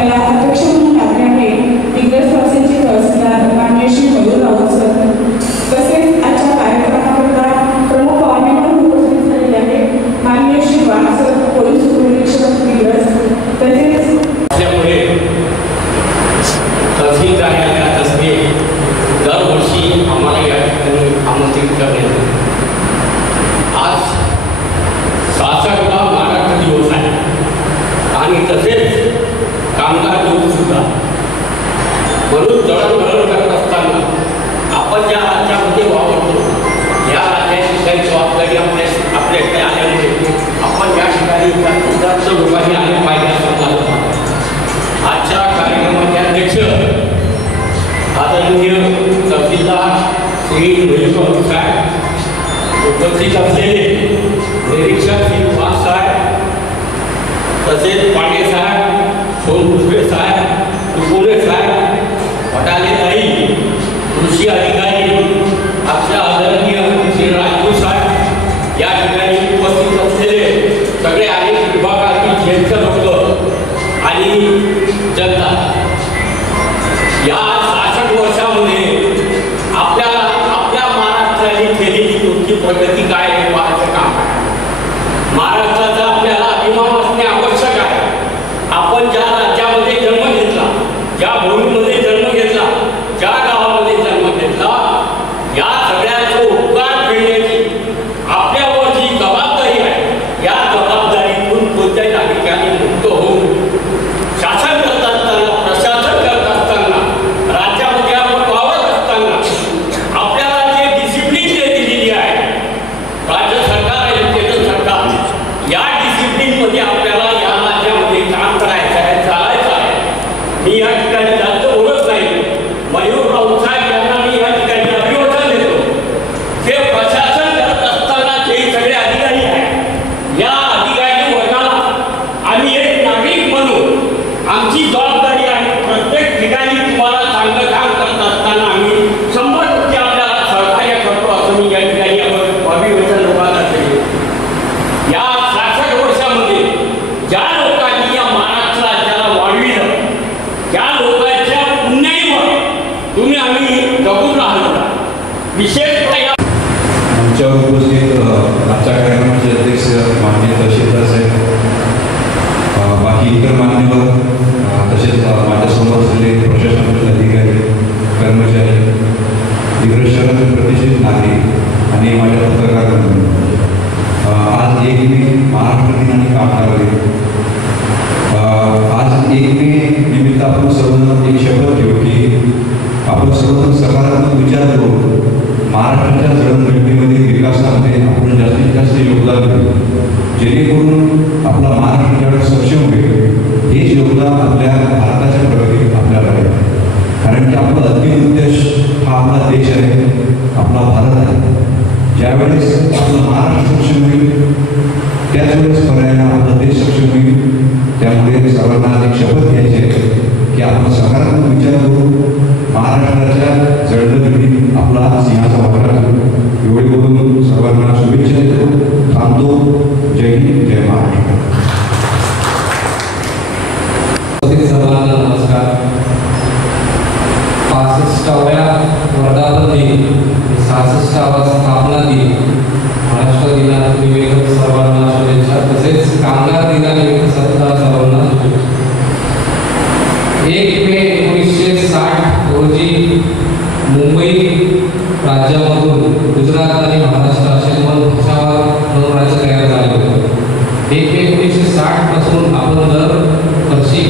आपल्याला अध्यक्ष म्हणून लाभले आहे दिग्रस वासींचे तहसीलदार माननीय श्री मयूर राऊत सर, तसेच आजच्या कार्यक्रमाकरता प्रमुख पाहुणे म्हणून उपस्थित झालेले आहे माननीय श्री वाघ सर, पोलीस उपनिरीक्षक दिग्रस, तसेच आपल्यापुढे तहसील कार्यालयात असते दरवर्षी आम्हाला या ठिकाणी आमंत्रित करण्यात येते। आज 66वा महाराष्ट्र दिवस आहे आणि तसेच कामगार दिवस सुद्धा। म्हणून जडणघडण करत असताना आपण ज्या राज्यामध्ये वावरतो या राज्याची काही जबाबदारी आपल्याकडे आल्यामुळे आपण या ठिकाणी जास्तीत जास्त लोकांनी आले पाहिजे असं मला वाटतं। आजच्या कार्यक्रमाचे अध्यक्ष आदरणीय तहसीलदार श्री मयूर साहेब, उपस्थित असलेले निरीक्षक श्री वाघ साहेब, तसेच पांडे साहेब, सोनभुजबळ साहेब, तुकोरे साहेब, पटाले ताई, कृषी अधिकारी आपल्या आदरणीय श्री राजू साहेब, या ठिकाणी उपस्थित असलेले सगळे अनेक विभागातील ज्येष्ठ लोक आणि जनता, या 66 वर्षामध्ये आपल्या महाराष्ट्राने केलेली योग्य प्रगती काय हे पाहायचं काम आहे। महाराष्ट्राचा आपल्याला अभिमान असणे आवश्यक आहे। आपण ज्या राज्यामध्ये जन्म घेतला, ज्या भूमीमध्ये जन्म घेतला, ज्या गावामध्ये जन्म घेतला, या सगळ्याचा उपकार फेडण्याची आपल्यावर जी जबाबदारी आहे, या जबाबदारीतून कोणत्या नागरिकांनी मुक्त होऊन शासन करत असताना, प्रशासन करत असताना, राज्यामध्ये आपण वावरत असताना आपल्याला जे डिसिप्लिन जे दिलेली आहे राज्य सरकार आणि केंद्र सरकार, या डिसिप्लिनमध्ये आपल्याला या राज्यामध्ये काम करायचं आहे, चालायचं आहे। मी या ठिकाणी जास्त बोलत नाही, मयूर राऊत साहेब यांना मी या ठिकाणी अभिवादन देतो। हे प्रशासन करत असताना जे सगळे अधिकारी आहेत, या अधिकारी वर्गाला आम्ही एक नागरिक म्हणून आमची जबाबदारी आहे। प्रत्येक ठिकाणी तुम्हाला चांगलं काम करत असताना आम्ही 100% आपल्याला सहकार्य करतो असं मी या ठिकाणी अभिवादन लोकांना केले। या 66 वर्षामध्ये ज्या लोकांनी या महाराष्ट्र राज्याला वाढविलं, त्या लोकांच्या पुण्याईवर तुम्ही आम्ही जगून राहिलो। विशेषतः या आमच्यावर उपस्थित आजच्या कार्यक्रमाचे अध्यक्ष माननीय तहसीलदार साहेब, बाकी इतर मान्यवर, तसेच माझ्यासमोर असलेले प्रशासनातील अधिकारी, कर्मचारी, दिग्रस शहरातील प्रतिष्ठित नागरिक आणि माझ्या पत्रकार बंधू, आज 1 मे महाराष्ट्र दिन आणि कामगार दिन। आज 1 मे निमित्त आपण सर्वजण एक शपथ घेऊ की आपण सर्वजण सकारात्मक विचार करून महाराष्ट्राच्या जडणघडणीमध्ये विकासामध्ये आपण जास्तीत जास्त योगदान देऊ, जेणेकरून आपला महाराष्ट्र ज्यावेळेस सक्षम होईल, हेच योगदान आपल्या भारताच्या प्रगतीत आपल्याला आहे। कारण की आपला अंतिम उद्देश हा आपला देश आहे, आपला भारत आहे। ज्यावेळेस आपलं महाराष्ट्र सक्षम होईल, त्याच वेळेस पर्यायाने आपला देश सक्षम होईल। त्यामुळे सर्वांना एक शपथ घ्यायची आहे की आपण सकारात्मक विचार करून महाराष्ट्राच्या जडणघडणीत आपला सिंहाचा वाटा करू। एवढे बोलून सर्वांना शुभेच्छा देतो, थांबतो। जय हिंद, जय महाराष्ट्र। सर्वांना नमस्कार। 65व्या वर्धापन दिन, 66वा स्थापना दिन, महाराष्ट्र दिनानिमित्त सर्वांना शुभेच्छा, तसेच कामगार दिनानिमित्त सर्वांना शुभेच्छा। 1 मे 1960 रोजी मुंबई राज्यामधून गुजरात आणि महाराष्ट्र असे 2 भाषावर राज्य तयार झाले होते। 1 मे 1960 पासून आपण दरवर्षी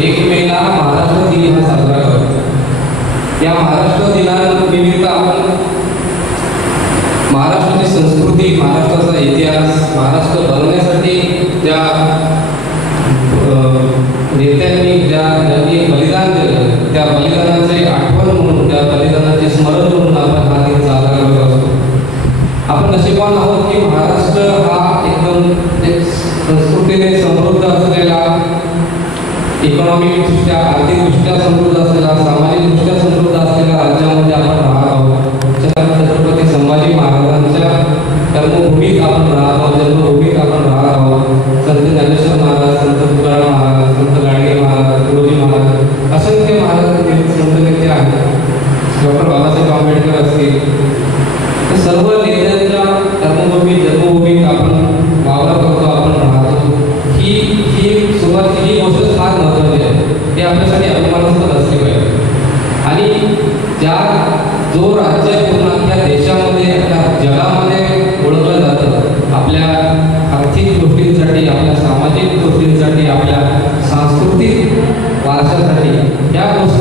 1 मेला महाराष्ट्र दिन हा साजरा करतो। या महाराष्ट्र दिनानिमित्त आपण महाराष्ट्राची संस्कृती, महाराष्ट्राचा इतिहास, महाराष्ट्र बनवण्यासाठी ज्या नेत्यांनी ज्यांनी बलिदान दिलं, त्या बलिदानाचे आठवण म्हणून, त्या बलिदानाचे स्मरण म्हणून आपण हा दिन साजरा करत असतो। आपण नशीबवान आहोत की महाराष्ट्र हा एकदम एक संस्कृतीने समृद्ध असलेला, इकॉनॉमिकदृष्ट्या, आर्थिकदृष्ट्या समृद्ध असलेला, सामाजिकदृष्ट्या समृद्ध असलेल्या राज्यामध्ये आपण राहत आहोत। छत्रपती संभाजी महाराजांच्या कर्मभूमीत आपण राहत आहोत, जन्मभूमीत आपण राहत आहोत। संत ज्ञानेश्वर महाराज, संत तुकाराम महाराज, संत गाडगे महाराज, गुरुजी हे आपल्यासाठी अभिमानास्पद असले पाहिजे. आणि जो राज्य पूर्ण अख्ख्या देशामध्ये अख्ख्या जगामध्ये ओळखलं जातं आपल्या आर्थिक गोष्टींसाठी, आपल्या सामाजिक गोष्टींसाठी, आपल्या सांस्कृतिक वारशासाठी, या गोष्टी